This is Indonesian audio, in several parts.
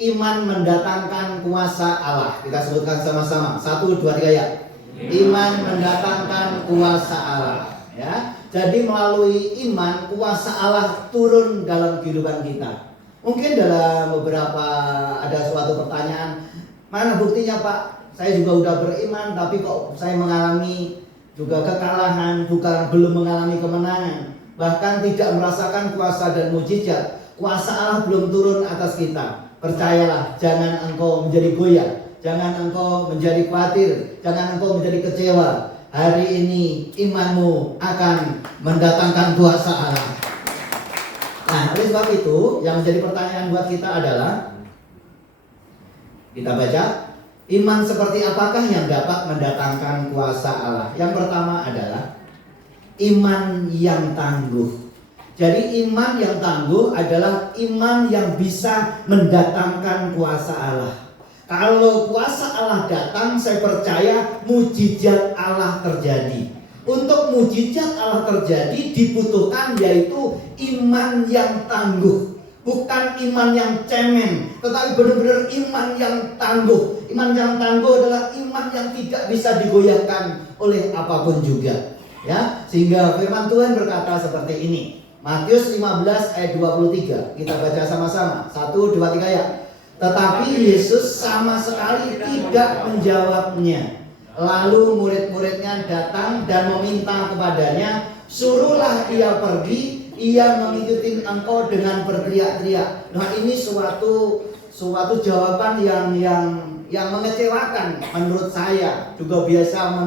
Iman mendatangkan kuasa Allah. Kita sebutkan sama-sama. 1, 2, 3 ya. Iman mendatangkan kuasa Allah. Ya. Jadi melalui iman kuasa Allah turun dalam kehidupan kita. Mungkin dalam beberapa ada suatu pertanyaan, mana buktinya Pak? Saya juga udah beriman tapi kok saya mengalami juga kekalahan, bukan belum mengalami kemenangan, bahkan tidak merasakan kuasa dan mujizat. Kuasa Allah belum turun atas kita. Percayalah, jangan engkau menjadi goyah, jangan engkau menjadi khawatir, jangan engkau menjadi kecewa. Hari ini imanmu akan mendatangkan kuasa Allah. Nah, oleh sebab itu yang menjadi pertanyaan buat kita adalah, kita baca, iman seperti apakah yang dapat mendatangkan kuasa Allah? Yang pertama adalah iman yang tangguh. Jadi iman yang tangguh adalah iman yang bisa mendatangkan kuasa Allah. Kalau kuasa Allah datang, saya percaya mujizat Allah terjadi. Untuk mujizat Allah terjadi dibutuhkan yaitu iman yang tangguh. Bukan iman yang cemen, tetapi benar-benar iman yang tangguh. Iman yang tangguh adalah iman yang tidak bisa digoyahkan oleh apapun juga. Ya, sehingga firman Tuhan berkata seperti ini. Matius 15 ayat 23. Kita baca sama-sama. 1, 2, 3 ya. Tetapi Yesus sama sekali tidak menjawabnya. Lalu murid-muridnya datang dan meminta kepadanya, suruhlah ia pergi, ia mengikuti engkau dengan berteriak-teriak. Nah, ini suatu jawaban yang mengecewakan menurut saya, juga biasa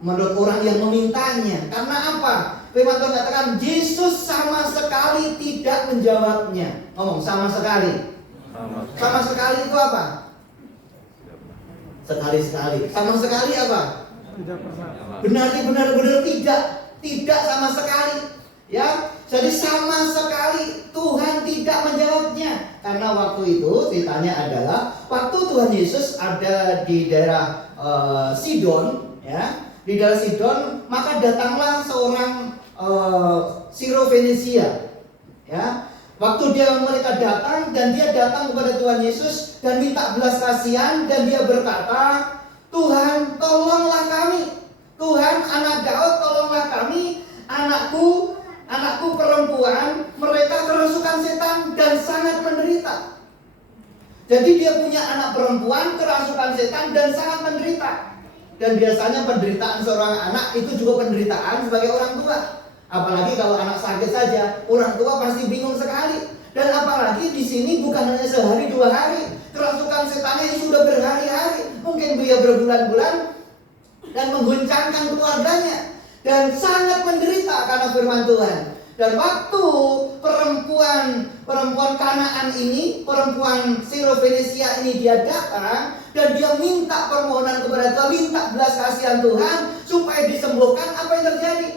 menurut orang yang memintanya. Karena apa? Firman Tuhan katakan Yesus sama sekali tidak menjawabnya. Ngomong sama sekali. Sama sekali itu apa? Sekali-sekali. Sama sekali apa? Tidak pernah. Benar tidak sama sekali. Ya, jadi sama sekali Tuhan tidak menjawabnya. Karena waktu itu ceritanya adalah waktu Tuhan Yesus ada di daerah Sidon, ya. Di daerah Sidon, maka datanglah seorang Sirofenisia, ya. Waktu mereka datang dan dia datang kepada Tuhan Yesus dan minta belas kasihan dan dia berkata, Tuhan tolonglah kami, Tuhan anak Daud tolonglah kami, anakku perempuan mereka kerasukan setan dan sangat menderita. Jadi dia punya anak perempuan kerasukan setan dan sangat menderita. Dan biasanya penderitaan seorang anak itu juga penderitaan sebagai orang tua. Apalagi kalau anak sakit saja, orang tua pasti bingung sekali. Dan apalagi di sini bukan hanya sehari 2 hari, kerasukan setannya ini sudah berhari-hari, mungkin dia berbulan-bulan dan mengguncangkan keluarganya dan sangat menderita karena firman Tuhan. Dan waktu perempuan Kanaan ini, perempuan Sirofenisia ini dia datang dan dia minta permohonan kepada Tuhan, minta belas kasihan Tuhan supaya disembuhkan, apa yang terjadi?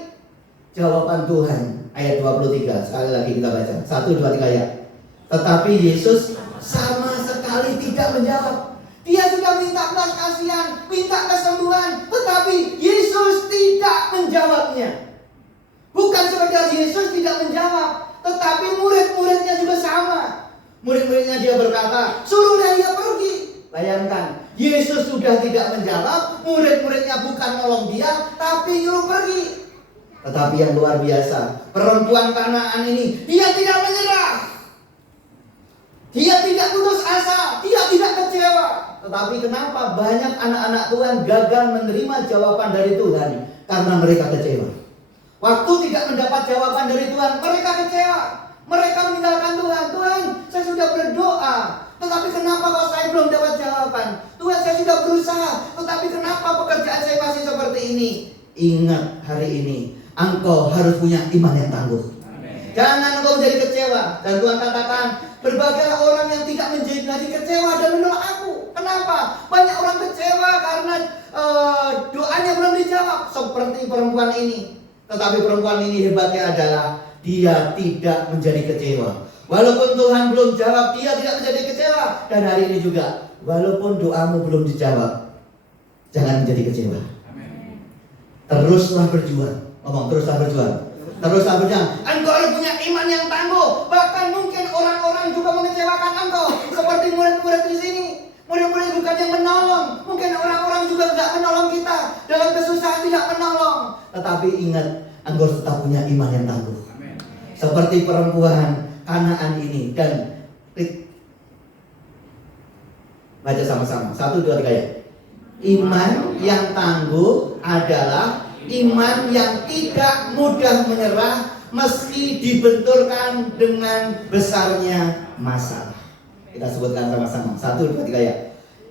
Jawaban Tuhan ayat 23. Sekali lagi kita baca 1, 2, 3 ya. Tetapi Yesus sama sekali tidak menjawab. Dia sudah minta belas kasihan, minta kesembuhan, tetapi Yesus tidak menjawabnya. Bukan sekedar Yesus tidak menjawab, tetapi murid-muridnya juga sama. Murid-muridnya dia berkata, suruh dia pergi. Bayangkan, Yesus sudah tidak menjawab, murid-muridnya bukan nolong dia, tapi nyuruh pergi. Tetapi yang luar biasa, perempuan Kanaan ini, dia tidak menyerah. Dia tidak putus asa, dia tidak kecewa. Tetapi kenapa banyak anak-anak Tuhan gagal menerima jawaban dari Tuhan? Karena mereka kecewa. Waktu tidak mendapat jawaban dari Tuhan, mereka kecewa. Mereka meninggalkan Tuhan. Tuhan, saya sudah berdoa, tetapi kenapa kalau saya belum dapat jawaban? Tuhan, saya sudah berusaha, tetapi kenapa pekerjaan saya masih seperti ini? Ingat hari ini, engkau harus punya iman yang tangguh. Amen. Jangan engkau menjadi kecewa. Dan Tuhan katakan, berbagailah orang yang tidak menjadi kecewa dan menolak aku. Kenapa? Banyak orang kecewa karena doanya belum dijawab. Seperti perempuan ini. Tetapi perempuan ini hebatnya adalah dia tidak menjadi kecewa. Walaupun Tuhan belum jawab, dia tidak menjadi kecewa. Dan hari ini juga, walaupun doamu belum dijawab, jangan menjadi kecewa. Teruslah berjuang. Ngomong, teruslah berjuang. Teruslah berjuang. Engkau harus punya iman yang tangguh. Bahkan mungkin orang-orang juga mengecewakan engkau, seperti murid Mungkin orang-orang juga nggak menolong kita. Dalam kesusahan tidak menolong. Tetapi ingat, engkau tetap punya iman yang tangguh. Seperti perempuan Kanaan ini. Dan baca sama-sama. 1, 2, 3 ya. Iman yang tangguh adalah iman yang tidak mudah menyerah meski dibenturkan dengan besarnya masalah. Kita sebutkan sama-sama. 1, 2, 3 ya.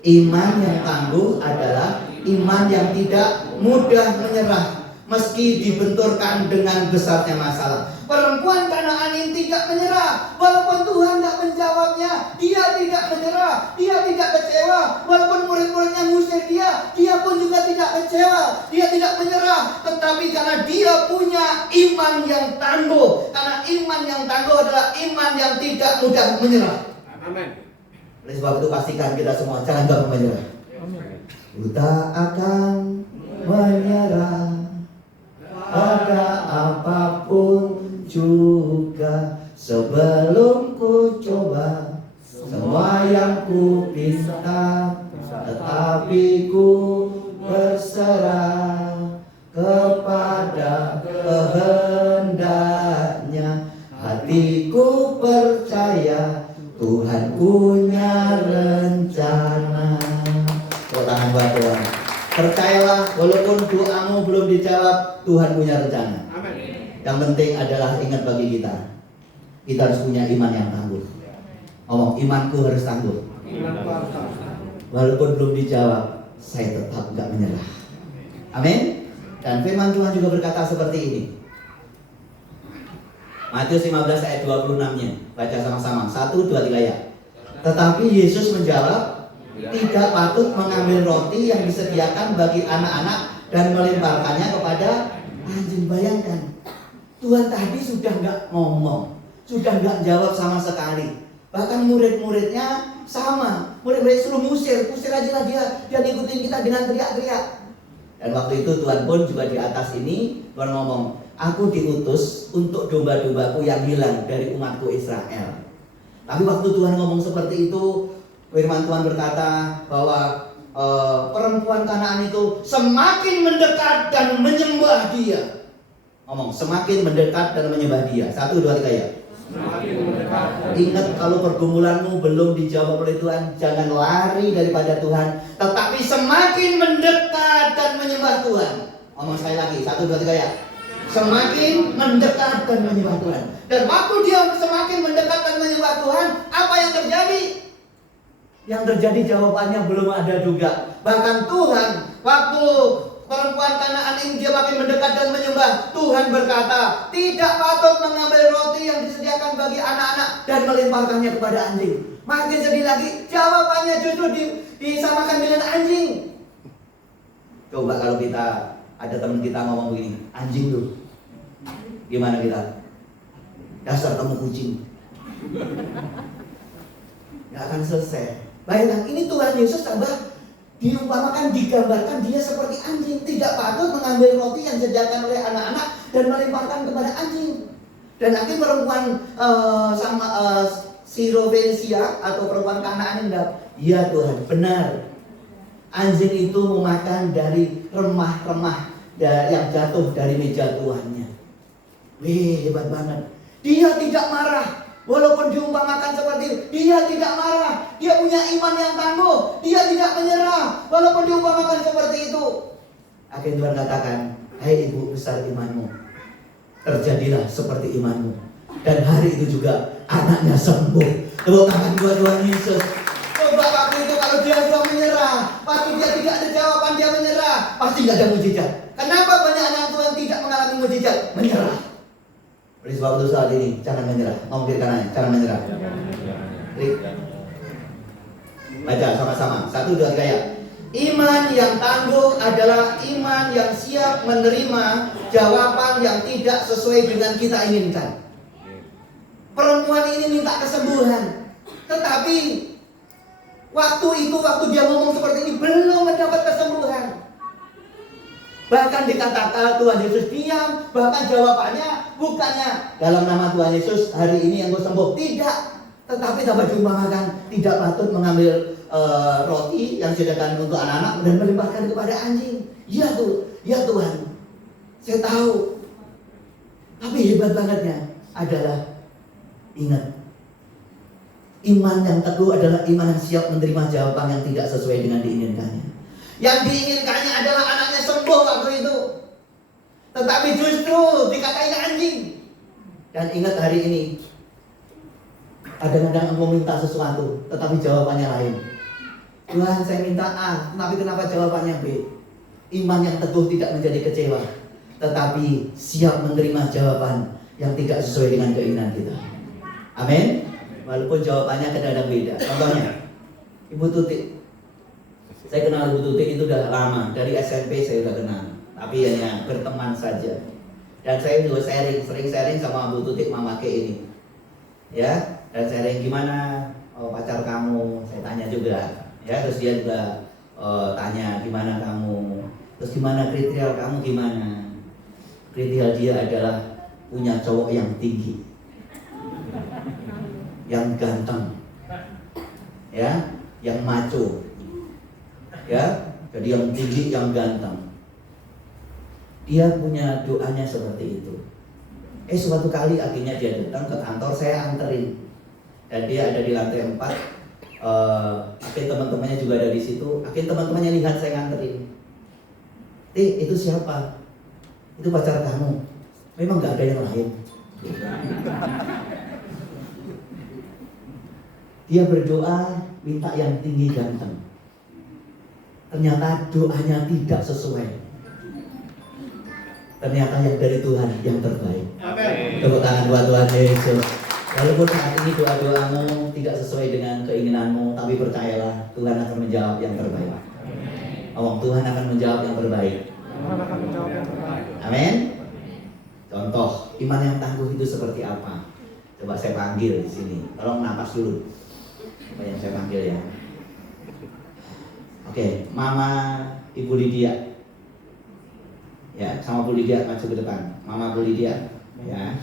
Iman yang tangguh adalah iman yang tidak mudah menyerah meski dibenturkan dengan besarnya masalah. Perempuan Kanaan ini tidak menyerah. Walaupun Tuhan tidak menjawabnya, dia tidak menyerah. Dia tidak kecewa. Walaupun murid-muridnya ngusir dia pun juga tidak kecewa. Dia tidak menyerah. Tetapi karena dia punya iman yang tangguh. Karena iman yang tangguh adalah iman yang tidak mudah menyerah. Amin. Oleh sebab itu pastikan kita semua jangan gampang menyerah. Ku tak akan menyerah pada apapun juga, sebelum ku coba semua yang ku pinta, tetapi ku berserah kepada kehendaknya. Hatiku percaya Tuhan punya rencana. Tepuk tangan buat Tuhan. Percayalah, walaupun doamu belum dijawab, Tuhan punya rencana. Amin. Yang penting adalah ingat bagi kita harus punya iman yang tangguh. Ngomong, imanku harus tangguh. Walaupun belum dijawab, saya tetap gak menyerah. Amin. Dan firman Tuhan juga berkata seperti ini. Matius 15 ayat 26-nya. Baca sama-sama. 1, 2, 3 ya. Tetapi Yesus menjawab, tidak patut mengambil roti yang disediakan bagi anak-anak dan melemparkannya kepada anjing. Bayangkan, Tuhan tadi sudah nggak ngomong, sudah nggak jawab sama sekali. Bahkan murid-muridnya sama, murid-murid suruh musir aja lah dia ngikutin kita dengan teriak-teriak. Dan waktu itu Tuhan pun juga di atas ini Tuhan ngomong, aku diutus untuk domba-dombaku yang hilang dari umatku Israel. Tapi waktu Tuhan ngomong seperti itu, firman Tuhan berkata bahwa perempuan Kanaan itu semakin mendekat dan menyembah dia. Ngomong, semakin mendekat dan menyembah dia. 1, 2, 3 ya. Ingat, kalau pergumulanmu belum dijawab oleh Tuhan, jangan lari daripada Tuhan, tetapi semakin mendekat dan menyembah Tuhan. Ngomong sekali lagi. 1, 2, 3 ya. Semakin mendekat dan menyembah Tuhan. Dan waktu dia semakin mendekat dan menyembah Tuhan, apa yang terjadi? Yang terjadi jawabannya belum ada juga. Bahkan Tuhan, waktu perempuan Kanaan ini dia makin mendekat dan menyembah, Tuhan berkata, tidak patut mengambil roti yang disediakan bagi anak-anak dan melemparkannya kepada anjing. Makin sedih lagi, jawabannya justru disamakan dengan anjing. Coba kalau kita ada teman kita ngomong begini, anjing tuh, gimana kita? Dasar kamu kucing. Gak akan selesai. Bayangkan, ini Tuhan Yesus tambah diumpamakan, digambarkan dia seperti anjing. Tidak patut mengambil roti yang disediakan oleh anak-anak dan melemparkan kepada anjing. Dan akhirnya perempuan Sirofenisia atau perempuan Kanaan ini bilang, ya Tuhan, benar. Anjing itu memakan dari remah-remah yang jatuh dari meja tuannya. Wih, hebat banget. Dia tidak marah. Walaupun diumpamakan seperti itu, dia tidak marah. Dia punya iman yang tangguh. Dia tidak menyerah. Walaupun diumpamakan seperti itu. Akhirnya Tuhan katakan, hai ibu besar imanmu, terjadilah seperti imanmu. Dan hari itu juga anaknya sembuh. Tepuk tangan buat Tuhan Yesus. Coba waktu itu kalau dia sudah menyerah, pasti dia tidak ada jawaban, dia menyerah, pasti tidak ada mujizat. Kenapa banyak anak Tuhan tidak mengalami mujizat? Menyerah. Oleh sebab itu saat ini jangan menyerah. Ngomong kiri kanan, jangan menyerah. Baca sama-sama. 1, 2, 3 ya. Iman yang tangguh adalah iman yang siap menerima jawaban yang tidak sesuai dengan kita inginkan. Perempuan ini minta kesembuhan, tetapi waktu dia ngomong seperti ini belum mendapat kesembuhan. Bahkan dikatakan Tuhan Yesus diam. Bahkan jawabannya bukannya dalam nama Tuhan Yesus hari ini yang gue sembuh. Tidak. Tetapi dapat diumpamakan tidak patut mengambil roti yang disediakan untuk anak-anak dan melimpahkan kepada anjing. Ya Tuhan, saya tahu. Tapi hebat bangetnya adalah ingat, iman yang teguh adalah iman yang siap menerima jawaban yang tidak sesuai dengan diinginkannya. Yang diinginkannya adalah anaknya sembuh waktu itu, tetapi justru dikatain anjing. Dan ingat hari ini, kadang-kadang engkau minta sesuatu, tetapi jawabannya lain. Tuhan, saya minta A, tapi kenapa jawabannya B? Iman yang teguh tidak menjadi kecewa, tetapi siap menerima jawaban yang tidak sesuai dengan keinginan kita. Amin. Walaupun jawabannya kadang-kadang beda. Contohnya, Ibu Tuti. Saya kenal Ibu Tuti itu udah lama, dari SMP saya udah kenal, tapi hanya berteman saja. Dan saya juga sering sharing sama Ibu Tuti memakai ini, ya. Dan sharing gimana pacar kamu, saya tanya juga, ya. Terus dia juga tanya gimana kamu, terus gimana kriteria kamu gimana. Kriteria dia adalah punya cowok yang tinggi, yang ganteng, ya, yang maco, ya, jadi yang tinggi, yang ganteng. Dia punya doanya seperti itu. Suatu kali akhirnya dia datang ke kantor, saya anterin, dan dia ada di lantai 4. Akhirnya teman-temannya juga ada di situ. Akhirnya teman-temannya lihat saya nganterin. Itu siapa? Itu pacar kamu. Memang gak ada yang lain. Dia berdoa minta yang tinggi ganteng. Ternyata doanya tidak sesuai. Ternyata yang dari Tuhan yang terbaik. Tepuk tangan buat Tuhan Yesus. Walaupun saat ini doa-doamu tidak sesuai dengan keinginanmu, tapi percayalah Tuhan akan menjawab yang terbaik. Tuhan akan menjawab yang terbaik. Amin. Contoh iman yang tangguh itu seperti apa? Coba saya panggil di sini. Tolong napas dulu. Apa yang saya panggil ya? Oke, Mama Ibu Lydia. Ya, sama Bu Lydia maju ke depan. Mama Bu Lydia, ya.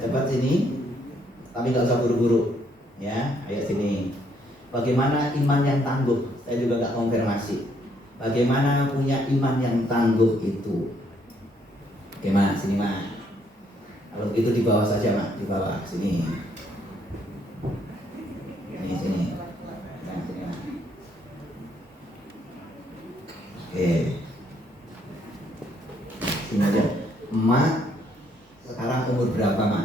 Cepat sini. Tapi nggak usah buru-buru. Ya, ayo sini. Bagaimana iman yang tangguh? Saya juga nggak konfirmasi. Bagaimana punya iman yang tangguh itu? Oke, Ma, sini, Ma. Kalau begitu di bawah saja, Ma. Di bawah, sini. Sini, sini. Nah, sini, Ma. Oke. Sini aja. Emak sekarang umur berapa, Ma?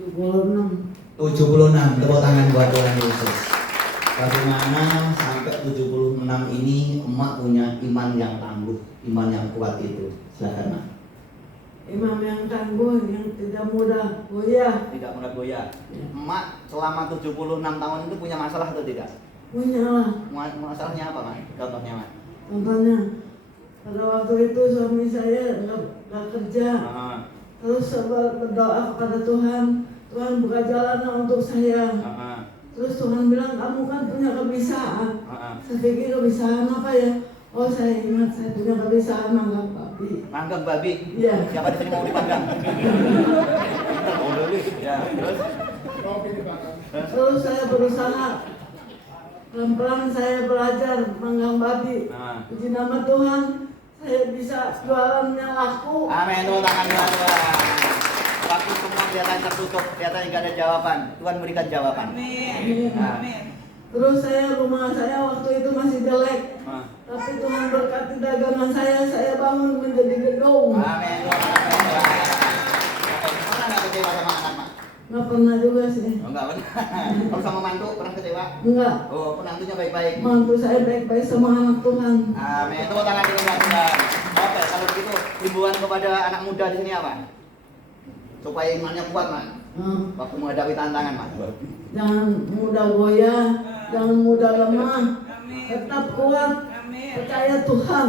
76. 76. Tepuk tangan buat Tuhan Yesus. Bagaimana sampai 76 ini emak punya iman yang tangguh, iman yang kuat itu? Silakan, Ma. Imam yang tangguh, yang tidak mudah goyah. Tidak mudah goyah. Emak selama 76 tahun itu punya masalah atau tidak? Punya lah. Masalahnya apa, Ma? Contohnya, Ma. Contohnya, pada waktu itu suami saya nggak kerja. Terus saya berdoa kepada Tuhan, Tuhan buka jalan untuk saya. Terus Tuhan bilang, kamu kan punya kebiasaan. Saya pikir kebiasaan apa ya? Oh, saya ingat saya punya kebiasaan manggang babi. Manggang babi? Iya. Siapa di sini mau dipanggang? Ya, terus? Terus saya berusaha, pelan-pelan saya belajar manggang babi. Puji nama Tuhan, saya bisa jualannya laku. Amin, tepuk tangan buat Tuhan. Waktu semua kelihatan tertutup, kelihatan tidak ada jawaban, Tuhan berikan jawaban. Amin. Terus rumah saya waktu itu masih jelek. Tapi Tuhan berkati dagangan saya bangun menjadi gedung. Amin. Pernah nggak kecewa sama anak, Mak? Nggak pernah juga sih. Enggak pernah. Kalau sama mantu pernah kecewa? Enggak. Penantunya baik-baik. Mantu saya baik-baik sama anak Tuhan. Amin. Tepuk tangan dulu buat Tuhan. Oke, kalau begitu himbauan kepada anak muda di sini apa? Supaya imannya kuat, Mak. Waktu menghadapi tantangan, Mak. Jangan mudah goyah, jangan mudah lemah. Tetap kuat. Percaya Tuhan.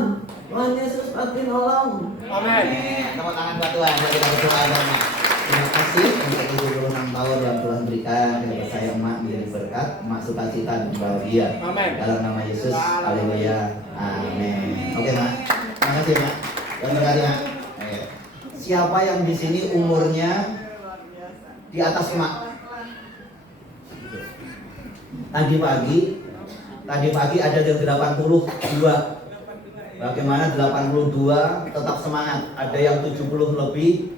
Tuhan Yesus pasti nolong. Amin. Tepuk tangan buat Tuhan. Kita berdoa banyak. Terima kasih untuk 76 tahun yang Tuhan berikan kepada saya, emak menjadi berkat, emak sukacita dan bahagia. Amin. Dalam nama Yesus, haleluya. Amin. Oke, Mak. Terima kasih, Mak. Terima kasih, Mak. Siapa yang di sini umurnya di atas emak? Tadi pagi ada yang 82. Bagaimana 82 tetap semangat? Ada yang 70 lebih,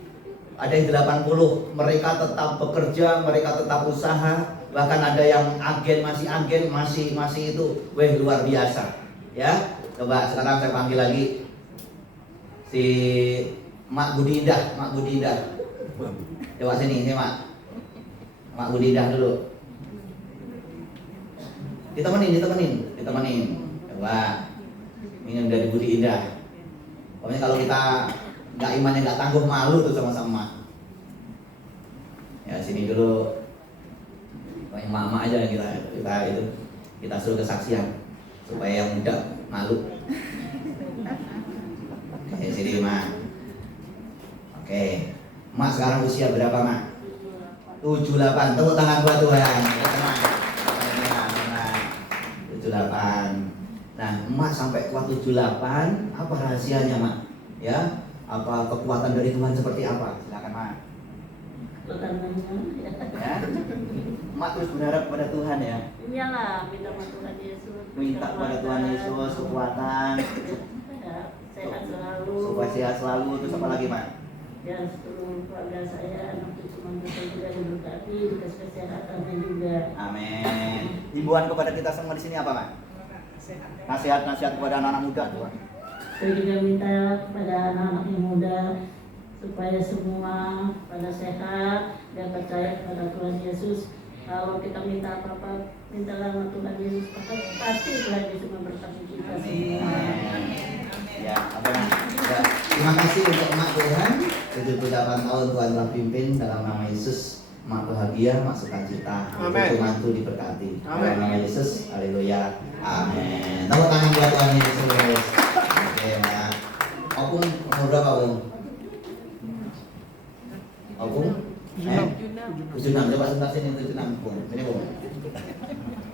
ada yang 80. Mereka tetap bekerja, mereka tetap usaha. Bahkan ada yang agen, masih itu. Weh, luar biasa. Ya, coba sekarang saya panggil lagi si Mak Budi Indah. Coba sini Mak Budi Indah dulu. Ditemenin. Coba minum dari Budi Indah. Pokoknya kalau kita nggak imannya nggak tangguh, malu tuh sama-sama. Ya sini dulu. Pokoknya mama aja yang kita suruh kesaksian supaya yang muda malu. Oke, sini Mak. Oke, Mak sekarang usia berapa Mak? 78. Tepuk tangan buat Tuhan. 78. Nah, Mak sampai kuat 78, apa rahasianya Mak? Ya, apa kekuatan dari Tuhan seperti apa? Silakan Mak. Ya, Mak terus berharap kepada Tuhan ya. Iyalah, minta sama Tuhan Yesus. Minta kepada Tuhan Yesus kekuatan, Sehat selalu. supaya sehat selalu. Terus apa lagi Mak? Dan seluruh keluarga saya, anak cucu mantu saya juga diberkati, dikasih kesehatannya juga. Amin. Himbauan kepada kita semua di sini apa Mak? Nasihat kepada anak-anak muda Tuhan. Saya juga minta kepada anak-anak yang muda supaya semua pada sehat dan percaya kepada Tuhan Yesus. Kalau kita minta apa-apa, mintalah sama Tuhan Yesus, pasti Tuhan Yesus memberkati kita semua. Ya, apa Mak? Ya, terima kasih untuk Mak Tuhan. 78 tahun Tuhan telah pimpin, dalam nama Yesus. Mak bahagia, Mak sukacita. Cucu mantu diberkati. Dalam nama Yesus, haleluya. Amin. Tepuk tangan buat Tuhan Yesus. Oke, Mak. Opung umur berapa, Bung? Opung? 76. Coba sebentar sini 76, Bung. Sini, Bung.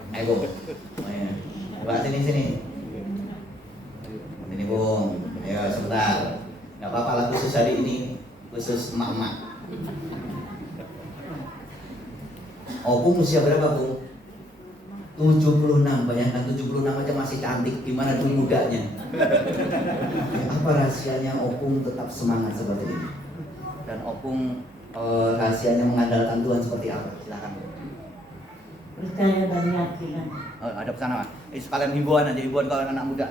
Ayo, Bung. Coba sini. Sini, Bung. Ayo, sebentar. Gak apa-apa lah, khusus hari ini, khusus emak-emak. Opung usia berapa, Bung? 76. Bayangkan 76 aja masih cantik, gimana dulu mudanya? Apa rahasianya Opung tetap semangat seperti ini? Dan Opung rahasianya mengandalkan Tuhan seperti apa? Silakan. Percaya dan yakin. Ada pesan apa? Sekalian himbauan kalau anak muda.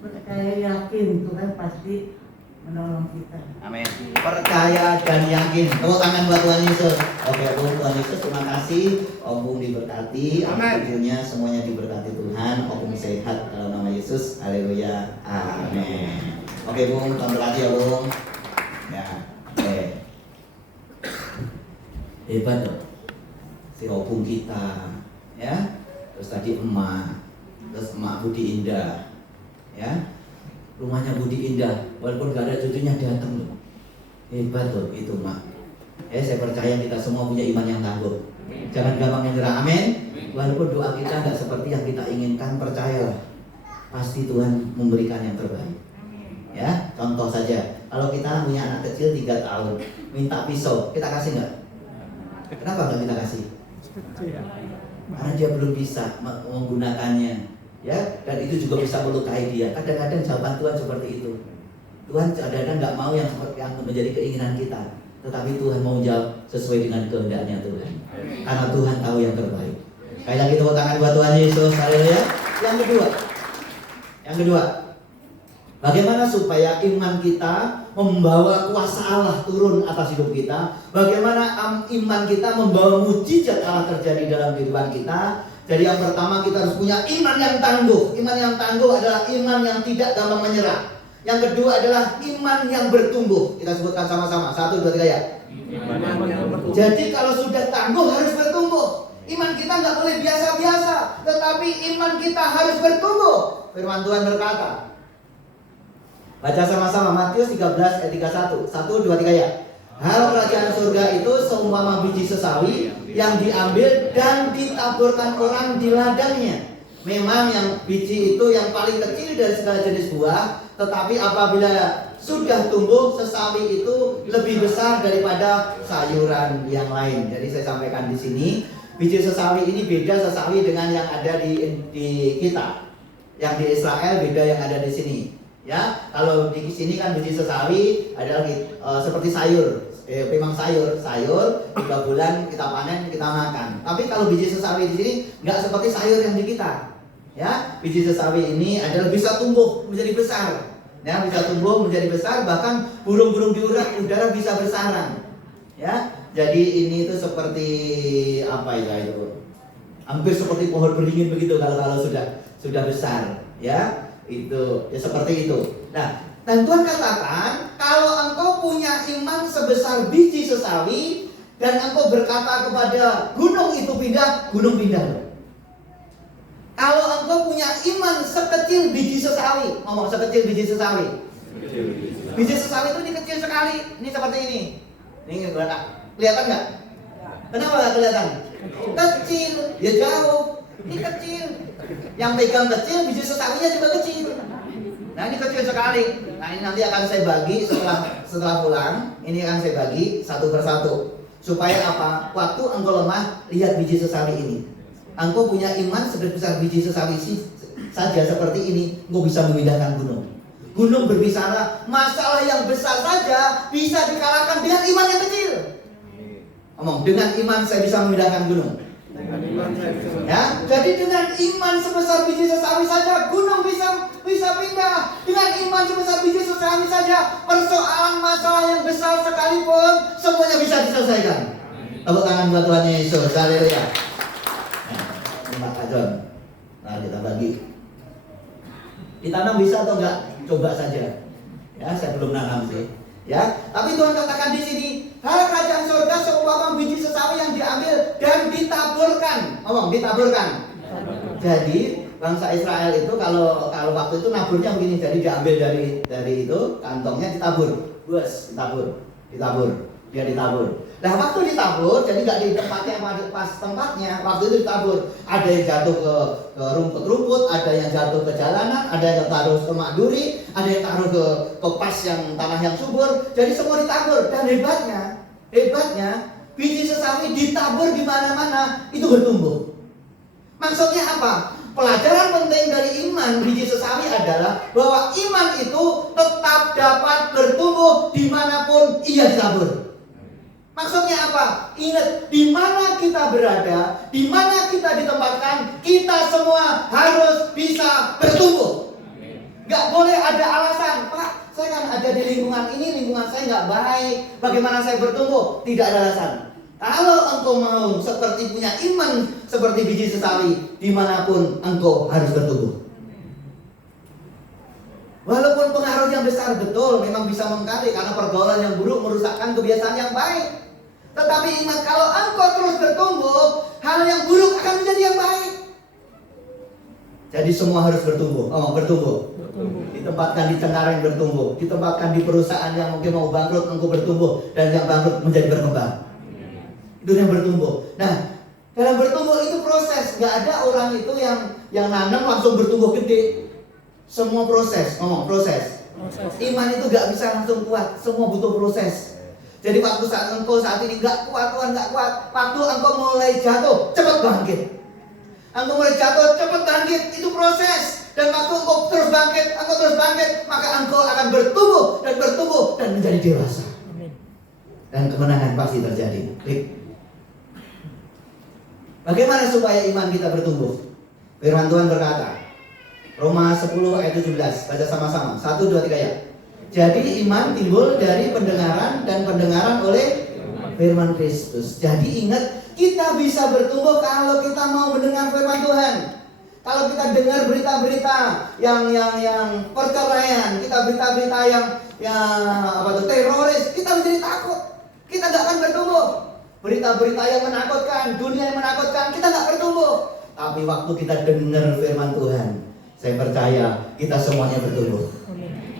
Percaya yakin Tuhan pasti menolong kita. Amin. Percaya dan yakin. Tepuk tangan buat Tuhan Yesus. Oke, Tuhan Yesus, terima kasih. Opung diberkati, anak cucunya semuanya diberkati Tuhan. Opung sehat dalam nama Yesus. Haleluya. Amin. Oke, Bung, Tuhan berkati ya, Bung. Ya. Oke. Hebat loh. Si Opung kita, ya. Terus tadi emak, terus emak Budi Indah, ya. Rumahnya Budi Indah, walaupun gak ada cucunya datang loh. Hebat loh itu Mak. Ya, saya percaya kita semua punya iman yang tangguh. Jangan gampang menyerah, amin. Walaupun doa kita gak seperti yang kita inginkan, percayalah pasti Tuhan memberikan yang terbaik. Ya, contoh saja, kalau kita punya anak kecil 3 tahun minta pisau, kita kasih nggak? Kenapa nggak kita kasih? Karena dia belum bisa menggunakannya. Ya, dan itu juga bisa melukai dia. Kadang-kadang jawaban Tuhan seperti itu. Tuhan kadang-kadang nggak mau yang seperti yang menjadi keinginan kita, tetapi Tuhan mau jawab sesuai dengan kehendaknya Tuhan. Karena Tuhan tahu yang terbaik. Sekali lagi tepuk tangan buat Tuhan Yesus. Haleluya. Yang kedua, bagaimana supaya iman kita membawa kuasa Allah turun atas hidup kita? Bagaimana iman kita membawa mujizat Allah terjadi dalam kehidupan kita? Jadi yang pertama, kita harus punya iman yang tangguh. Iman yang tangguh adalah iman yang tidak gampang menyerah. Yang kedua adalah iman yang bertumbuh. Kita sebutkan sama-sama. 1, 2, 3 ya. Jadi kalau sudah tangguh harus bertumbuh. Iman kita nggak boleh biasa-biasa, tetapi iman kita harus bertumbuh. Firman Tuhan berkata, baca sama-sama Matius 13 ayat 31. 1, 2, 3 ya. Hal kerajaan surga itu seumpama biji sesawi yang diambil dan ditaburkan orang di ladangnya. Memang yang biji itu yang paling kecil dari segala jenis buah, tetapi apabila sudah tumbuh, sesawi itu lebih besar daripada sayuran yang lain. Jadi saya sampaikan di sini, biji sesawi ini beda sesawi dengan yang ada di kita. Yang di Israel beda yang ada di sini. Ya, kalau di sini kan biji sesawi adalah seperti sayur, memang sayur 3 bulan kita panen kita makan. Tapi kalau biji sesawi di sini nggak seperti sayur yang di kita. Ya, biji sesawi ini adalah bisa tumbuh menjadi besar. Ya, bisa tumbuh menjadi besar, bahkan burung-burung di udara bisa bersarang. Ya, jadi ini itu seperti apa ya itu? Hampir seperti pohon beringin begitu kalau sudah besar. Ya. Itu ya seperti itu. Nah, dan Tuhan katakan kalau engkau punya iman sebesar biji sesawi dan engkau berkata kepada gunung itu pindah, gunung pindah. Kalau engkau punya iman sekecil biji sesawi, ngomong sekecil biji sesawi. Biji sesawi itu ini kecil sekali, ini seperti ini. Ini kelihatan nggak? Kenapa nggak kelihatan? Kecil, ya jauh. Ini kecil. Yang pegang kecil, biji sesawinya juga kecil. Nah, ini kecil sekali. Nah, ini nanti akan saya bagi setelah pulang. Ini akan saya bagi satu persatu. Supaya apa? Waktu engkau lemah, lihat biji sesawi ini. Engkau punya iman sebesar biji sesawi saja seperti ini, engkau bisa memindahkan gunung. Gunung berbicara, masalah yang besar saja bisa dikalahkan dengan iman yang kecil. Ngomong, dengan iman saya bisa memindahkan gunung. Ya, jadi dengan iman sebesar biji sesawi saja gunung bisa pindah. Dengan iman sebesar biji sesawi saja persoalan masalah yang besar sekalipun semuanya bisa diselesaikan. Tepuk tangan buat Tuhan Yesus. Haleluya. Terima kasih John. Nah, kita bagi. Ditanam bisa atau enggak? Coba saja. Ya, saya belum nanam sih. Ya, tapi Tuhan katakan di sini, hal kerajaan surga seumpama biji sesawi yang diambil dan ditaburkan. Ngomong, ditaburkan. Jadi bangsa Israel itu kalau waktu itu naburnya begini, jadi diambil dari itu kantongnya ditabur, bus, ditabur, dia ditabur. Nah, waktu ditabur, jadi nggak di tempatnya pas tempatnya, waktu itu ditabur. Ada yang jatuh ke rumput-rumput, ada yang jatuh ke jalanan, ada yang taruh ke mak duri, ada yang taruh ke pas yang tanah yang subur. Jadi semua ditabur. Dan hebatnya biji sesawi ditabur di mana-mana itu bertumbuh. Maksudnya apa? Pelajaran penting dari iman biji sesawi adalah bahwa iman itu tetap dapat bertumbuh dimanapun ia ditabur. Maksudnya apa? Ingat, di mana kita berada, di mana kita ditempatkan, kita semua harus bisa bertumbuh. Gak boleh ada alasan, Pak, saya kan ada di lingkungan ini, lingkungan saya gak baik, bagaimana saya bertumbuh? Tidak ada alasan. Kalau engkau mau seperti punya iman seperti biji sesawi, dimanapun engkau harus bertumbuh. Walaupun pengaruh yang besar betul, memang bisa mengkali karena pergaulan yang buruk merusakkan kebiasaan yang baik. Tetapi ingat, kalau engkau terus bertumbuh, hal yang buruk akan menjadi yang baik. Jadi semua harus bertumbuh. Bertumbuh. Ditempatkan di Cengkareng bertumbuh, ditempatkan di perusahaan yang mungkin mau bangkrut, engkau bertumbuh, dan yang bangkrut menjadi berkembang. Itu yang bertumbuh. Nah, dalam bertumbuh itu proses. Gak ada orang itu yang nanam langsung bertumbuh gede. Semua proses. Proses. Iman itu gak bisa langsung kuat. Semua butuh proses. Jadi waktu engkau saat ini gak kuat, Tuhan gak kuat. Waktu engkau mulai jatuh, cepat bangkit. Engkau mulai jatuh, cepat bangkit. Itu proses. Dan waktu engkau terus bangkit, maka engkau akan bertumbuh dan menjadi dewasa. Dan kemenangan pasti terjadi. Bagaimana supaya iman kita bertumbuh? Firman Tuhan berkata, Roma 10 ayat 17, baca sama-sama. 1, 2, 3 ya. Jadi iman timbul dari pendengaran dan pendengaran oleh firman Kristus. Jadi ingat, kita bisa bertumbuh kalau kita mau mendengar firman Tuhan. Kalau kita dengar berita-berita yang perceraian, kita berita-berita yang teroris, kita menjadi takut. Kita nggak akan bertumbuh. Berita-berita yang menakutkan, dunia yang menakutkan, kita nggak bertumbuh. Tapi waktu kita dengar firman Tuhan, saya percaya kita semuanya bertumbuh.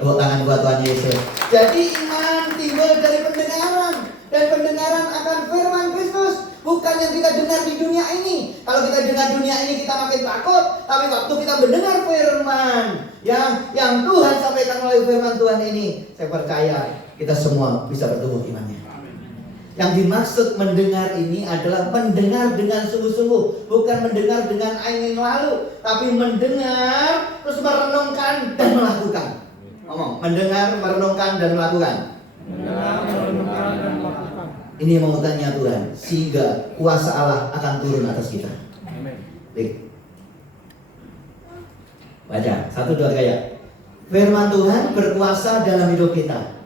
Tepuk tangan buat Tuhan Yesus. Jadi iman timbul dari pendengaran, dan pendengaran akan firman Kristus. Bukan yang kita dengar di dunia ini. Kalau kita dengar dunia ini kita makin takut. Tapi waktu kita mendengar firman yang Tuhan sampaikan melalui firman Tuhan ini, saya percaya kita semua bisa bertumbuh imannya. Yang dimaksud mendengar ini adalah mendengar dengan sungguh-sungguh, bukan mendengar dengan angin lalu, tapi mendengar terus merenungkan dan melakukan. Ngomong, mendengar, merenungkan dan melakukan. Ini mautannya Tuhan, sehingga kuasa Allah akan turun atas kita. Baik. Baca, 1, 2, 3 ya. Firman Tuhan berkuasa dalam hidup kita.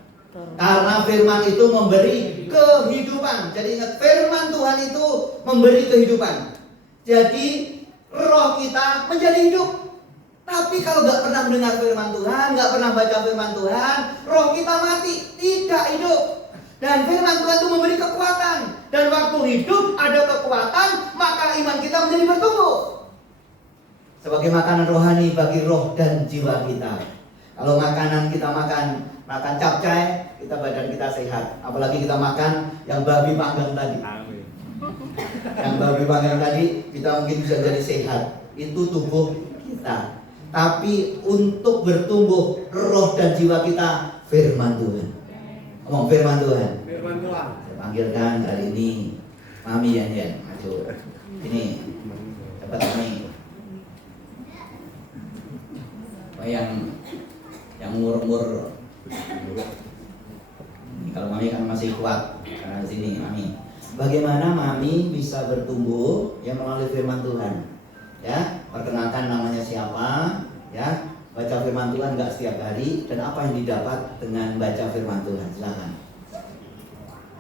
Karena firman itu memberi kehidupan. Jadi ingat, firman Tuhan itu memberi kehidupan. Jadi roh kita menjadi hidup. Tapi kalau nggak pernah mendengar firman Tuhan, nggak pernah baca firman Tuhan, roh kita mati, tidak hidup. Dan firman Tuhan itu memberi kekuatan. Dan waktu hidup ada kekuatan, maka iman kita menjadi bertumbuh. Sebagai makanan rohani bagi roh dan jiwa kita. Kalau makanan kita makan capcay, badan kita sehat. Apalagi kita makan yang babi panggang tadi. Yang babi panggang tadi, kita mungkin bisa jadi sehat. Itu tubuh kita. Tapi untuk bertumbuh roh dan jiwa kita, firman Tuhan. Ngomong firman Tuhan. Firman Tuhan. Saya panggilkan hari ini Mami Yan, maju. Ini dapat Mami. Yang umur kalau Mami kan masih kuat karena di sini Mami. Bagaimana Mami bisa bertumbuh ya melalui firman Tuhan? Ya, perkenalkan namanya siapa? Ya, baca firman Tuhan nggak setiap hari dan apa yang didapat dengan baca firman Tuhan? Silakan.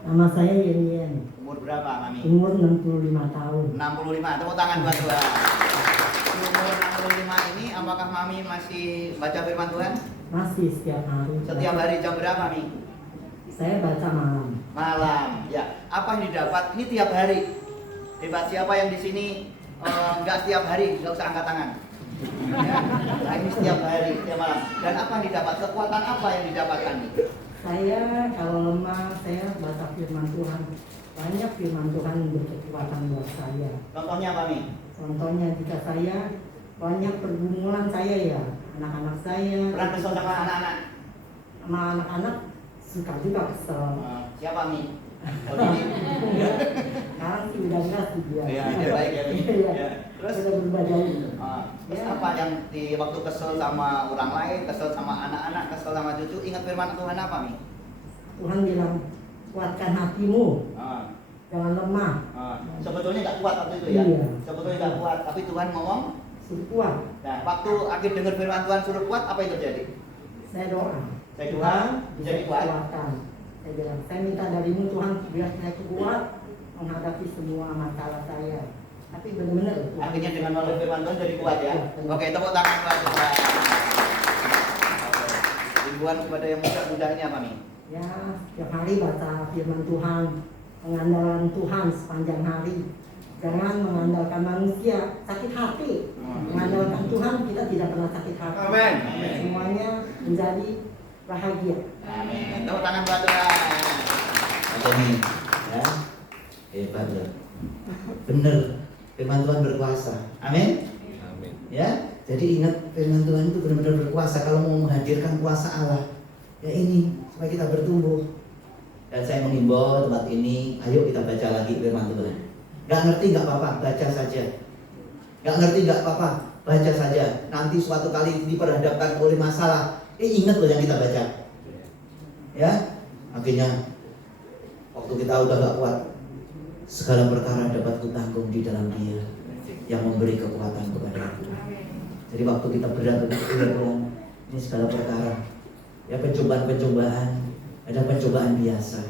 Nama saya Yenian. Umur berapa Mami? Umur 65 tahun. 65. Tepuk tangan buat Tuhan. Di umur 65 ini apakah Mami masih baca firman Tuhan? Masih setiap hari. Setiap hari jam berapa Mami? Saya baca malam. Malam, ya. Apa yang didapat? Ini tiap hari. Hebat siapa yang di sini nggak setiap hari, nggak usah angkat tangan. Ya. Nah, ini setiap hari, setiap malam. Dan apa yang didapat? Kekuatan apa yang didapatkan? Saya kalau lemah, saya baca firman Tuhan. Banyak firman Tuhan yang berkekuatan buat saya. Contohnya apa nih? Contohnya jika saya banyak pergumulan saya ya, anak-anak saya. Pernah kesel sama anak-anak? Sama anak-anak suka juga kesel. Siapa nih? Sekarang sih udah enggak sih dia. Iya, baik ya. Iya. Terus sudah berubah jauh. Terus apa yang di waktu kesel sama orang lain, kesel sama anak-anak, kesel sama cucu, ingat firman Tuhan apa nih? Tuhan bilang, kuatkan hatimu, jangan lemah. Sebetulnya nggak kuat waktu itu ya? Iya. Sebetulnya nggak kuat, tapi Tuhan ngomong Suruh kuat. Nah, waktu akhir dengar firman Tuhan suruh kuat, apa yang terjadi? Saya doa. Saya doa, bisa jadi kuat. dikuatkan. Saya bilang, saya minta darimu Tuhan biar saya kuat menghadapi semua masalah saya. Tapi benar-benar Akhirnya dengan melalui firman Tuhan jadi kuat ya. Oke, tepuk tangan buat Tuhan. Himbauan kepada yang muda-muda ini apa nih? ya setiap hari baca firman Tuhan, mengandalkan Tuhan sepanjang hari. Jangan mengandalkan manusia, sakit hati. Mengandalkan Tuhan, kita tidak pernah sakit hati. Amin. Semuanya menjadi bahagia. Amin. Tepuk tangan buat Tuhan. Oke nih, ya. Hebat loh. Bener, firman Tuhan berkuasa. Amin. Amin. Ya, jadi ingat firman Tuhan itu benar-benar berkuasa. Kalau mau menghadirkan kuasa Allah, ya ini supaya kita bertumbuh. Dan saya mengimbau tempat ini, ayo kita baca lagi firman Tuhan. Gak ngerti gak apa-apa, baca saja. Gak ngerti gak apa-apa, baca saja. Nanti suatu kali diperhadapkan oleh masalah, ingat loh yang kita baca. Ya, akhirnya waktu kita udah gak kuat, segala perkara dapat kutanggung di dalam Dia yang memberi kekuatan kepada aku. Jadi waktu kita berat Tuhan, ini segala perkara, ya pencobaan-pencobaan, ada pencobaan biasa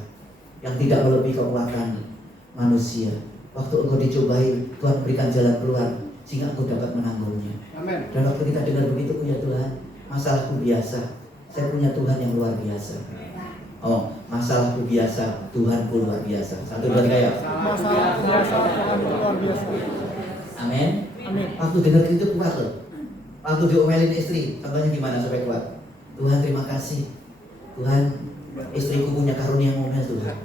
yang tidak melebihi kekuatan manusia. Waktu engkau dicobai, Tuhan berikan jalan keluar sehingga engkau dapat menanggungnya. Amin. Dan waktu kita dengar begitu, ya Tuhan, masalahku biasa, saya punya Tuhan yang luar biasa. Oh, masalahku biasa, Tuhanku luar biasa. 1, 2, 3 ya. Masalahku biasa, Tuhanku luar biasa. Amin. Amin. Waktu dengar itu kuat loh. Waktu diomelin istri, contohnya gimana supaya kuat? Tuhan terima kasih. Tuhan, istriku punya karunia ngomel Tuhan.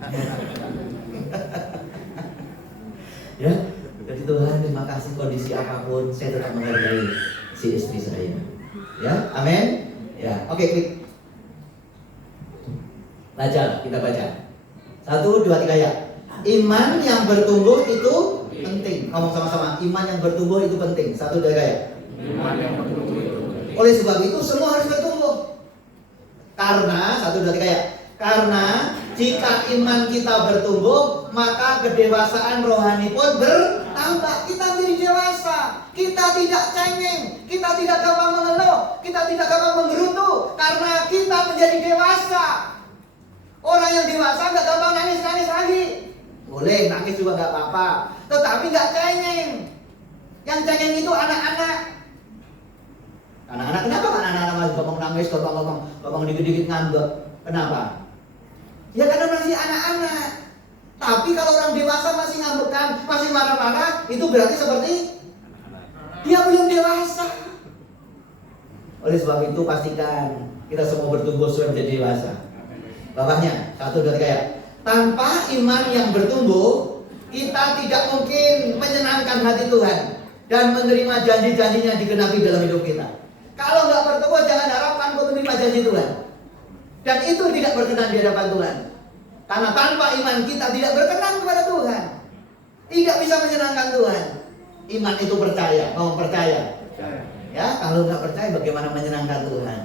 Ya, jadi Tuhan terima kasih kondisi apapun saya tetap menghargai si istri saya. Ya, amin. Ya, oke klik. Baca, kita baca. 1, 1, 2, 3 ya. Iman yang bertumbuh itu penting. Ngomong sama-sama, iman yang bertumbuh itu penting. 1, 2, 3 ya. Oleh sebab itu semua harus bertumbuh. Karena 1, 2, 3 ya. Karena jika iman kita bertumbuh, maka kedewasaan rohani pun bertambah. Kita menjadi dewasa. Kita tidak cengeng, kita tidak gampang mengeluh, kita tidak gampang menggerutu, karena kita menjadi dewasa. Orang yang dewasa nggak gampang nangis-nangis lagi. Boleh nangis juga nggak apa-apa, tetapi nggak cengeng. Yang cengeng itu anak-anak. Anak-anak kenapa kan anak-anak masih gampang nangis, gampang dikit-dikit ngambek? Kenapa? Ya karena masih anak-anak. Tapi kalau orang dewasa masih ngambekan, masih marah-marah, itu berarti seperti dia belum dewasa. Oleh sebab itu pastikan kita semua bertumbuh supaya menjadi dewasa. Bawahnya 1, 2, 3 ya. Tanpa iman yang bertumbuh, kita tidak mungkin menyenangkan hati Tuhan dan menerima janji-janjinya digenapi dalam hidup kita. Kalau nggak bertumbuh, jangan harapkan untuk menerima janji Tuhan. Dan itu tidak berkenan di hadapan Tuhan. Karena tanpa iman kita tidak berkenan kepada Tuhan, tidak bisa menyenangkan Tuhan. Iman itu percaya, mau percaya. Ya, kalau nggak percaya bagaimana menyenangkan Tuhan?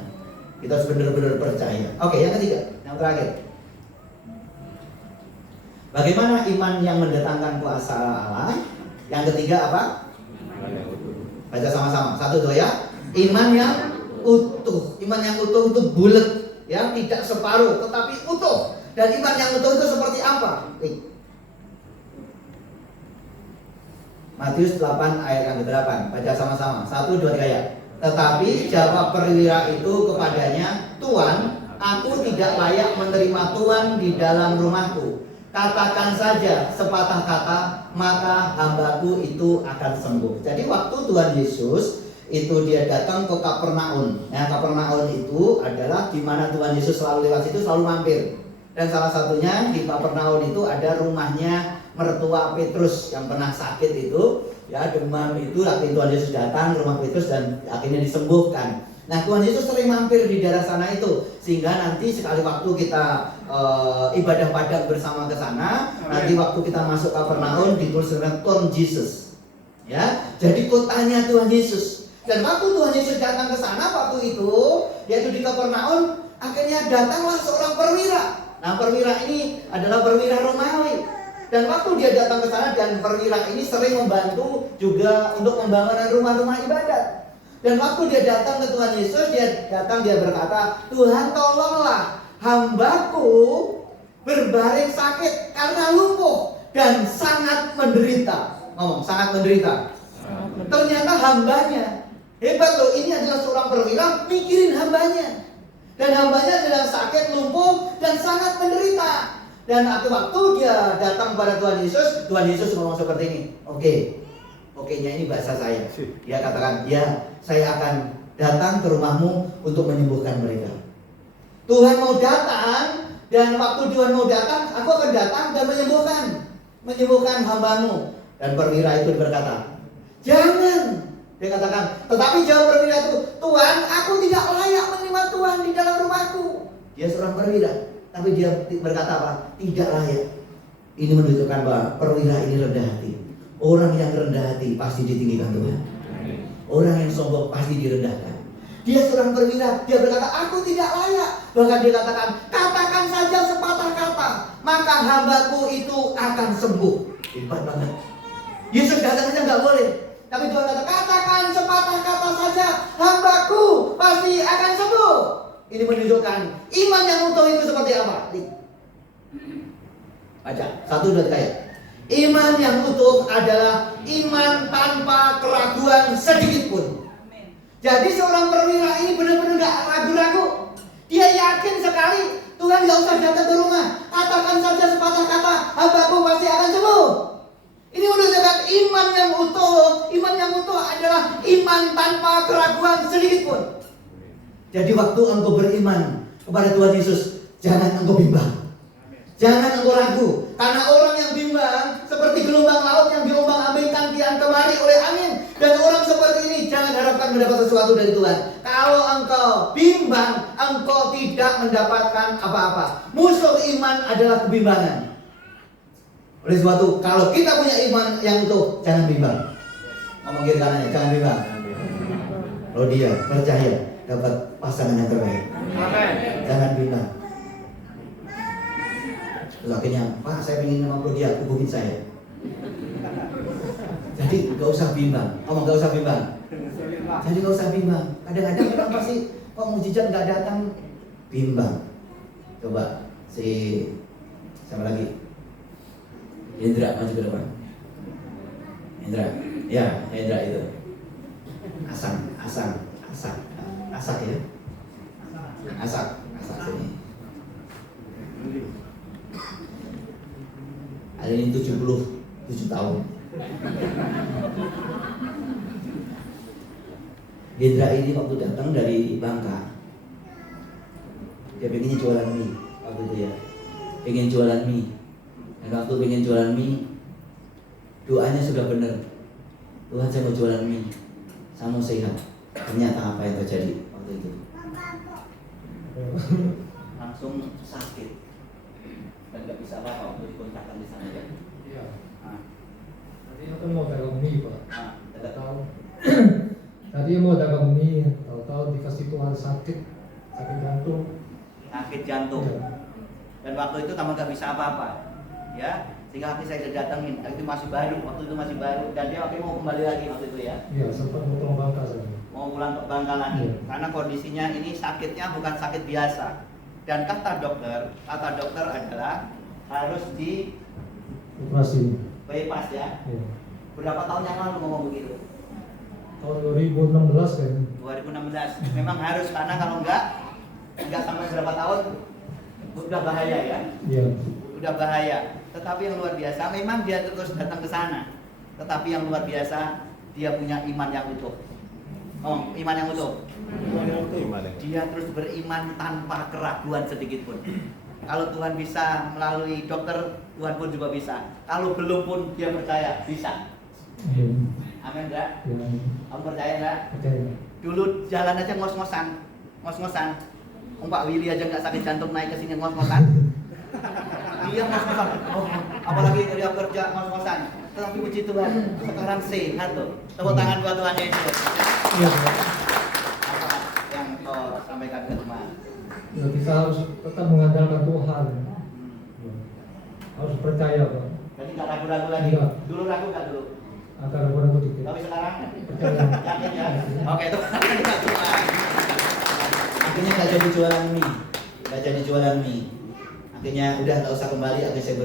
Kita harus benar-benar percaya. Oke, yang ketiga, yang terakhir. Bagaimana iman yang mendatangkan kuasa Allah? Yang ketiga apa? Baca sama-sama. 1, 2 ya. Iman yang utuh. Iman yang utuh itu bulat, ya, tidak separuh, tetapi utuh. Dan iman yang utuh itu seperti apa? Matius 8 ayat yang ke-8. Baca sama-sama. 1, 2, 3 ya. Tetapi jawab perwira itu kepadanya, Tuan, aku tidak layak menerima Tuan di dalam rumahku. Katakan saja sepatah kata, maka hambaku itu akan sembuh. Jadi waktu Tuhan Yesus itu dia datang ke Kapernaum. Nah, Kapernaum itu adalah di mana Tuhan Yesus selalu lewat situ, selalu mampir. Dan salah satunya di Kapernaum itu ada rumahnya mertua Petrus yang pernah sakit itu, ya, demam itu. Akhirnya Tuhan Yesus datang ke rumah Petrus dan akhirnya disembuhkan. Nah, Tuhan Yesus sering mampir di daerah sana itu, sehingga nanti sekali waktu kita ibadah padat bersama ke sana, nanti waktu kita masuk Kapernaum ditulis Return Jesus. Ya, jadi kotanya Tuhan Yesus. Dan waktu Tuhan Yesus datang ke sana waktu itu, yaitu di Kapernaum, akhirnya datanglah seorang perwira. Nah, perwira ini adalah perwira Romawi. Dan waktu dia datang ke sana, dan perwira ini sering membantu juga untuk pembangunan rumah-rumah ibadat. Dan waktu dia datang ke Tuhan Yesus, dia berkata, Tuhan tolonglah hambaku berbaring sakit karena lumpuh dan sangat menderita. Ngomong, sangat menderita. Ternyata hambanya, hebat loh, ini adalah seorang perwira mikirin hambanya. Dan hambanya sedang sakit, lumpuh, dan sangat menderita. Dan waktu dia datang kepada Tuhan Yesus ngomong seperti ini. Oke-nya ini bahasa saya. Dia katakan, ya, saya akan datang ke rumahmu untuk menyembuhkan mereka. Tuhan mau datang, dan waktu Tuhan mau datang, aku akan datang dan menyembuhkan hambamu. Dan perwira itu berkata, jangan. Dia katakan, tetapi jawab perwira itu, Tuhan, aku tidak layak menerima Tuhan di dalam rumahku. Dia seorang perwira, tapi dia berkata apa? Tidak layak. Ini menunjukkan bahwa perwira ini rendah hati. Orang yang rendah hati pasti ditinggikan Tuhan. Orang yang sombong pasti direndahkan. Dia seorang perwira, dia berkata, aku tidak layak. Bahkan dia katakan, katakan saja sepatah kata, maka hambaku itu akan sembuh. Hebat banget. Yesus datang saja nggak boleh. Tapi Tuhan kata, katakan sepatah kata saja, hambaku pasti akan sembuh. Ini menunjukkan iman yang utuh itu seperti apa? Baca, 1, 2, 3. Iman yang utuh adalah iman tanpa keraguan sedikit pun. Jadi seorang perwira ini benar-benar gak ragu-ragu. Dia yakin sekali, Tuhan gak usah datang ke rumah, katakan saja sepatah kata, hambaku pasti akan sembuh. Ini menunjukkan iman yang utuh. Iman yang utuh adalah iman tanpa keraguan sedikit pun. Jadi waktu engkau beriman kepada Tuhan Yesus, jangan engkau bimbang. Jangan engkau ragu. Karena orang yang bimbang seperti gelombang laut yang diombang-ambingkan kian kemari oleh angin. Dan orang seperti ini jangan harapkan mendapat sesuatu dari Tuhan. Kalau engkau bimbang, engkau tidak mendapatkan apa-apa. Musuh iman adalah kebimbangan. Oleh sebab itu, kalau kita punya iman yang utuh, jangan bimbang. Ngomong kiri kanannya, jangan bimbang. Kalau dia percaya dapat pasangan yang terbaik, jangan bimbang. Terus akhirnya, Pak, saya ingin ngobrol dia, hubungin saya. Jadi gak usah bimbang. Ngomong gak usah bimbang. Jadi gak usah bimbang. Kadang-kadang orang pasti kok mujizat gak datang, bimbang. Coba siapa lagi? Hendra maju ke depan. Hendra, ya Hendra itu. Asak ya. Asak sini. Ada ini 77 tahun. Hendra ini waktu datang dari Bangka, dia pengen jualan mie waktu itu ya, pengen jualan mie. Dan waktu pengen jualan mie, doanya sudah benar. Tuhan, saya mau jualan mie, saya mau sehat. Ternyata apa yang terjadi waktu itu? Langsung sakit dan nggak bisa apa-apa waktu dikontakkan di sana ya. Iya. Tadi aku mau dagang mie, Pak. Tidak Tahu. Tadi mau dagang mie, tahu-tahu dikasih Tuhan sakit jantung. sakit jantung. Iya. Dan waktu itu kamu nggak bisa apa-apa, ya. Sehingga hati saya datangin, itu masih baru, waktu itu masih baru, dan dia waktu mau kembali lagi waktu itu ya. Iya, sempat mau pulang Bangka saja. Mau pulang ke Bangka lagi, Iya. karena kondisinya ini sakitnya bukan sakit biasa. Dan kata dokter adalah harus di Operasi. bypass ya. Iya. Berapa tahun yang lalu ngomong begitu? Tahun 2016 kan. 2016. Memang harus, karena kalau enggak sampai berapa tahun udah bahaya ya. Iya. Udah bahaya. Tetapi yang luar biasa, memang dia terus datang ke sana. Tetapi yang luar biasa, dia punya iman yang utuh. Oh, iman yang utuh. Dia terus beriman tanpa keraguan sedikit pun. Kalau Tuhan bisa melalui dokter, Tuhan pun juga bisa. Kalau belum pun dia percaya, bisa. Iya. Amin enggak? Iya. Kamu percaya enggak? Percaya. Dulu jalan aja ngos-ngosan. Pak Willy aja nggak sakit jantung naik ke sini ngos-ngosan. Dia ngos-ngosan. Oh, apalagi dia kerja ngos-ngosan. Tetapi puji Tuhan, sekarang sehat tuh. Tepuk tangan buat Tuhan Yesus. Iya, Pak. Apa yang kau sampaikan ke teman? Ya, kita harus tetap mengandalkan Tuhan. Ya. Harus percaya, Pak. Jadi nggak ragu-ragu lagi. Iya. Dulu ragu nggak dulu? Agar ragu-ragu dikit. Tapi sekarang Percaya. yakin ya? Oke, itu Tuhan. Akhirnya nggak jadi jualan mie. Akhirnya udah nggak usah kembali. Akhirnya saya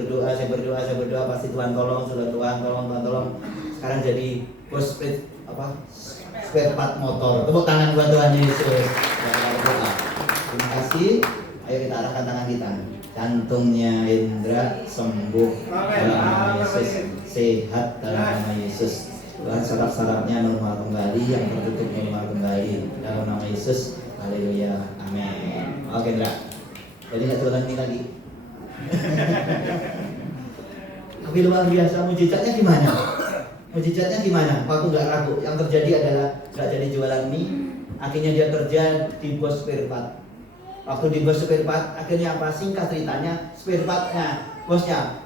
berdoa. Pasti Tuhan tolong, sudah Tuhan tolong. Sekarang jadi bos spare part motor. Tepuk tangan buat Tuhan Yesus. Terima kasih. Ayo kita arahkan tangan kita. Jantungnya Indra sembuh dalam nama Yesus, sehat dalam nama Yesus. Tuhan saraf-sarafnya normal kembali, yang tertutup normal kembali dalam nama Yesus. Haleluya, amin. Oke Indra, jadi nggak jualan ini lagi. Tapi luar biasa, mujizatnya gimana? Waktu nggak ragu, yang terjadi adalah nggak jadi jualan mie. Akhirnya dia kerja di bos spare part. Waktu di bos spare part, akhirnya apa? Singkat ceritanya, spare partnya bosnya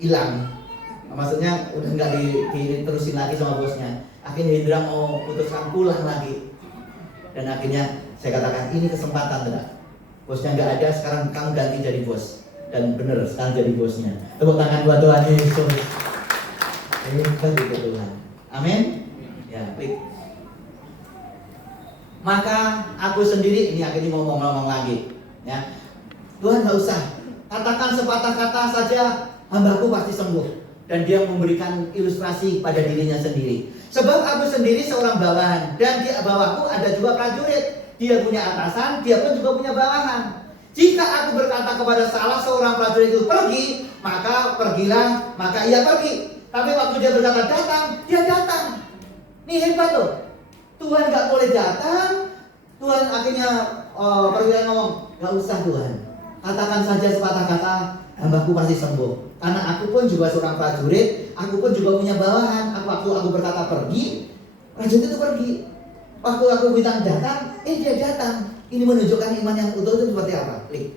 hilang. Maksudnya udah nggak diterusin lagi sama bosnya. Akhirnya Hendra mau putuskan pulang lagi. Dan akhirnya saya katakan ini kesempatan tidak? Bosnya nggak ada, sekarang kamu ganti jadi bos. Dan benar, sekarang jadi bosnya. Tepuk tangan buat Tuhan Yesus. Hebat itu Tuhan. Amin. Ya, baik. Maka aku sendiri ini akhirnya ngomong lagi. Ya, Tuhan nggak usah katakan sepatah kata saja, hambaku pasti sembuh. Dan dia memberikan ilustrasi pada dirinya sendiri. Sebab aku sendiri seorang bawahan, dan di bawahku ada juga prajurit. Dia punya atasan, dia pun juga punya bawahan. Jika aku berkata kepada salah seorang prajurit itu pergi, maka pergilah, maka ia pergi. Tapi waktu dia berkata datang, dia datang. Ini hebat loh. Tuhan nggak boleh datang. Tuhan akhirnya perwira ngomong, nggak usah Tuhan. Katakan saja sepatah kata, hambaku pasti sembuh. Karena aku pun juga seorang prajurit, aku pun juga punya bawahan. Waktu aku berkata pergi, prajurit itu pergi. Waktu aku bilang datang, dia datang. Ini menunjukkan iman yang utuh itu seperti apa? Klik.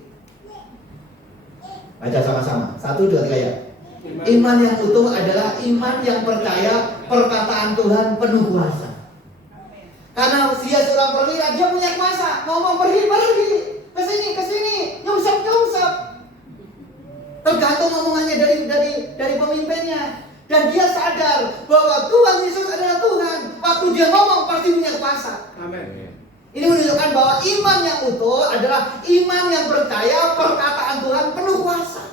Baca sama-sama. 1, 2, 3 ya. Iman yang utuh adalah iman yang percaya perkataan Tuhan penuh kuasa. Karena dia seorang perwira, dia punya kuasa. Ngomong pergi, ke sini, nyungsep. Tergantung omongannya dari pemimpinnya. Dan dia sadar bahwa Tuhan Yesus adalah Tuhan. Waktu dia ngomong pasti punya kuasa. Amin. Ini menunjukkan bahwa iman yang utuh adalah iman yang percaya perkataan Tuhan penuh kuasa.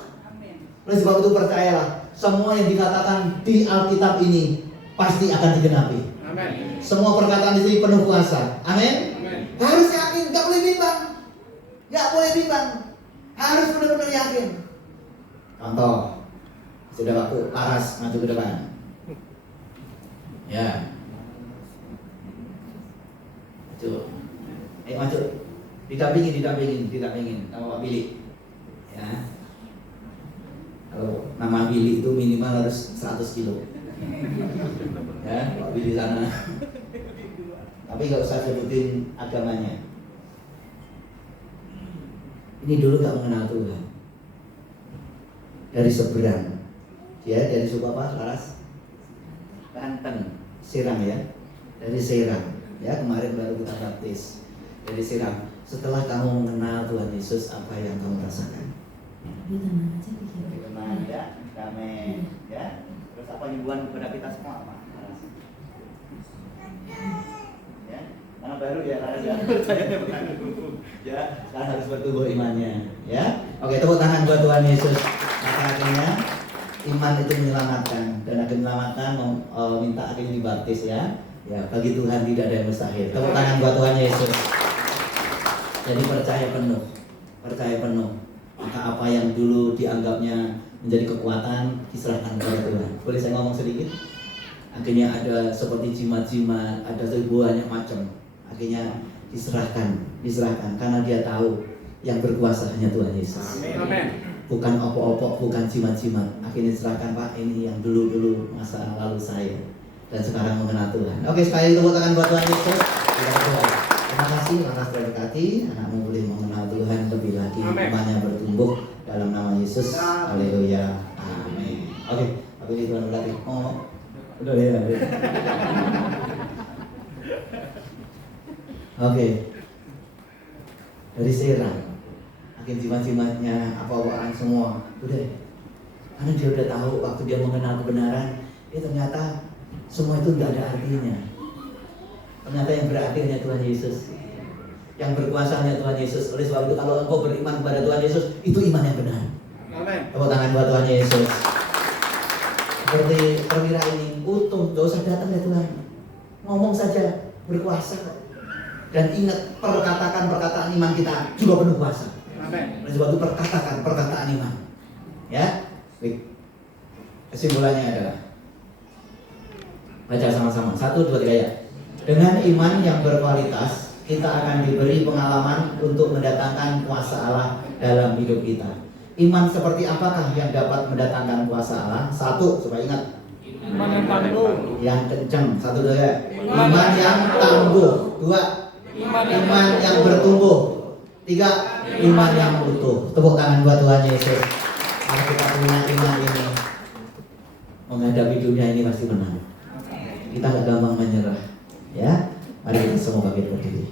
Oleh sebab itu percayalah, semua yang dikatakan di Alkitab ini pasti akan digenapi. Amin. Semua perkataan di sini penuh kuasa. Amin. Amin. Harus yakin, gak boleh bimbang. Harus benar-benar yakin. Contoh, sudah waktu Laras maju ke depan. Ya. Maju. Didampingin sama Pak Billy. Ya. Kalau nama Billy itu minimal harus 100 kilo. Ya, Pak Billy sana. Tapi nggak usah sebutin agamanya. Ini dulu gak mengenal Tuhan. Dari seberang. Ya, dari suku apa? Laras? Banten. Serang ya. Dari Serang. Ya, kemarin baru kita baptis. Dari Serang. Setelah kamu mengenal Tuhan Yesus, apa yang kamu rasakan? Tenang ya, damai ya. Terus apa himbauan kepada kita semua apa? Ya, karena baru ya, percayanya bukan dulu. Ya, sekarang harus bertumbuh imannya. Ya, oke, tepuk tangan buat Tuhan Yesus. Maka akhirnya iman itu menyelamatkan, dan akan menyelamatkan minta akhirnya dibaptis ya. Ya, bagi Tuhan tidak ada yang mustahil. Tepuk tangan buat Tuhan Yesus. Jadi percaya penuh. Maka apa yang dulu dianggapnya menjadi kekuatan diserahkan kepada Tuhan. Boleh saya ngomong sedikit? Akhirnya ada seperti jimat-jimat, ada banyak macam. Akhirnya diserahkan karena dia tahu yang berkuasa hanya Tuhan Yesus. Amin. Bukan opok-opok, bukan jimat-jimat. Akhirnya diserahkan, Pak, ini yang dulu masa lalu saya, dan sekarang mengenal Tuhan. Oke, sekali tepuk tangan buat Tuhan Yesus. Terima kasih atas berkati. Anakmu boleh mengenal Tuhan lebih lagi, imannya bertumbuh dalam nama Yesus. Haleluya. Amin. Oke, aku ini Tuhan berkati. Oh, udah ya. Oke. Dari Serang. Akhirnya jimat-jimatnya apa-apaan semua. Udah. Karena dia udah tahu waktu dia mengenal kebenaran, ternyata semua itu tidak ada artinya. Ternyata yang berarti hanya Tuhan Yesus, yang berkuasa hanya Tuhan Yesus. Oleh sebab itu kalau engkau beriman kepada Tuhan Yesus, itu iman yang benar. Amin. Tepuk tangan buat Tuhan Yesus. Seperti perwira ini utuh, gak usah datang ya Tuhan, ngomong saja berkuasa. Dan ingat, perkataan iman kita juga penuh kuasa. Amin. Oleh sebab itu perkataan iman. Ya, baik. Kesimpulannya adalah, baca sama-sama. 1, 2, 3 ya. Dengan iman yang berkualitas, kita akan diberi pengalaman untuk mendatangkan kuasa Allah dalam hidup kita. Iman seperti apakah yang dapat mendatangkan kuasa Allah? 1, supaya ingat. Iman yang tangguh. Yang kencang. 1, 2 ya. Iman yang tangguh. 2, iman yang bertumbuh. 3, iman yang utuh. Tepuk tangan buat Tuhan Yesus. Kalau kita punya iman ini, menghadapi dunia ini pasti menang. Kita gak gampang menyerah. Ya, mari kita semua bangkit berdiri.